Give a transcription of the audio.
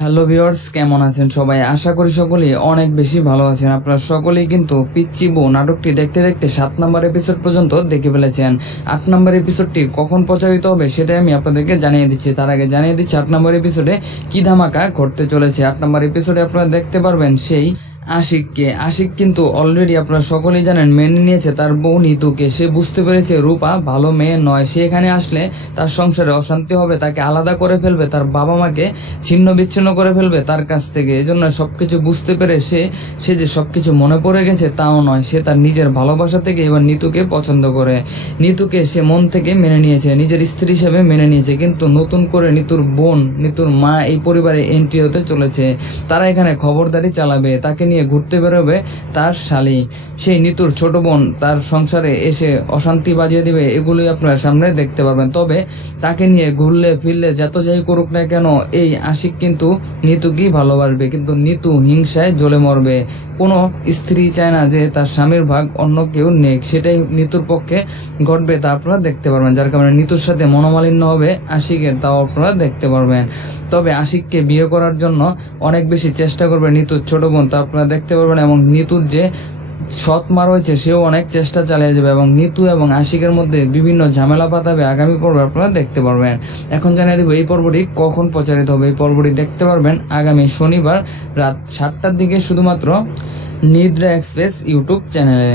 Hello viewers, কেমন আছেন সবাই? আশা করি সকলেই অনেক বেশি ভালো আছেন। আপনারা সকলেই কিন্তু পিচ্চি বউ নাটকটি দেখতে দেখতে 7 নম্বর এপিসোড পর্যন্ত দেখে ফেলেছেন। 8 নম্বর এপিসোডটি কখন প্রচারিত হবে সেটাই আমি আপনাদেরকে জানিয়ে দিচ্ছি। তার আগে জানিয়ে দিচ্ছি 8 নম্বর এপিসোডে কি ধামাকা ঘটতে চলেছে। 8 নম্বর এপিসোডে আপনারা দেখতে পারবেন সেই আশিক কিন্তু অলরেডি আপনারা সকলেই জানেন মেনে নিয়েছে তার বউ নিতুকে। সে বুঝতে পেরেছে রূপা ভালো মেয়ে নয়। সে এখানে আসলে তার সংসারে অশান্তি হবে, তাকে আলাদা করে ফেলবে, তার বাবা মাকে ছিন্ন বিচ্ছিন্ন করে ফেলবে তার কাছ থেকে। এজন্য সবকিছু বুঝতে পেরে সে যে সবকিছু মনে পড়ে গেছে তাও নয়, সে তার নিজের ভালোবাসা থেকে এবার নিতুকে পছন্দ করে। নিতুকে সে মন থেকে মেনে নিয়েছে, নিজের স্ত্রী হিসেবে মেনে নিয়েছে। কিন্তু নতুন করে নিতুর বোন, নিতুর মা এই পরিবারে এন্ট্রি হতে চলেছে। তারা এখানে খবরদারি চালাবে, তাকে নিয়ে ঘুরতে বেরোবে তার শালি। সেই নিতুর ছোট বোন তার সংসারে এসে অশান্তি বাজিয়ে দিবে, এগুলোই আপনারা সামনে দেখতে পারবেন। তবে তাকে নিয়ে ঘুরলে ফিরলে যত যাই করুক না কেন, এই আশিক কিন্তু নিতুকেই ভালোবাসবে। কিন্তু নিতু হিংসায় জ্বলে মরবে। কোনো স্ত্রী চায় না যে তার স্বামীর ভাগ অন্য কেউ নেক, সেটাই নিতুর পক্ষে ঘটবে, তা আপনারা দেখতে পারবেন। যার কারণে নিতুর সাথে মনোমালিন্য হবে আশিকের, তাও আপনারা দেখতে পারবেন। তবে আশিককে বিয়ে করার জন্য অনেক বেশি চেষ্টা করবে নিতুর ছোট বোন, তা আপনারা দেখতে পারবেন। এবং নিতুর যে সৎ মা রয়েছে সেও অনেক চেষ্টা চালিয়ে যাবে এবং নিতু এবং আশিকের মধ্যে বিভিন্ন ঝামেলা পাতাবে আগামী পর্বে আপনারা দেখতে পারবেন। এখন জানিয়ে দেবো এই পর্বটি কখন প্রচারিত হবে। এই পর্বটি দেখতে পারবেন আগামী শনিবার রাত 7টার দিকে শুধুমাত্র নিদ্রা এক্সপ্রেস ইউটিউব চ্যানেলে।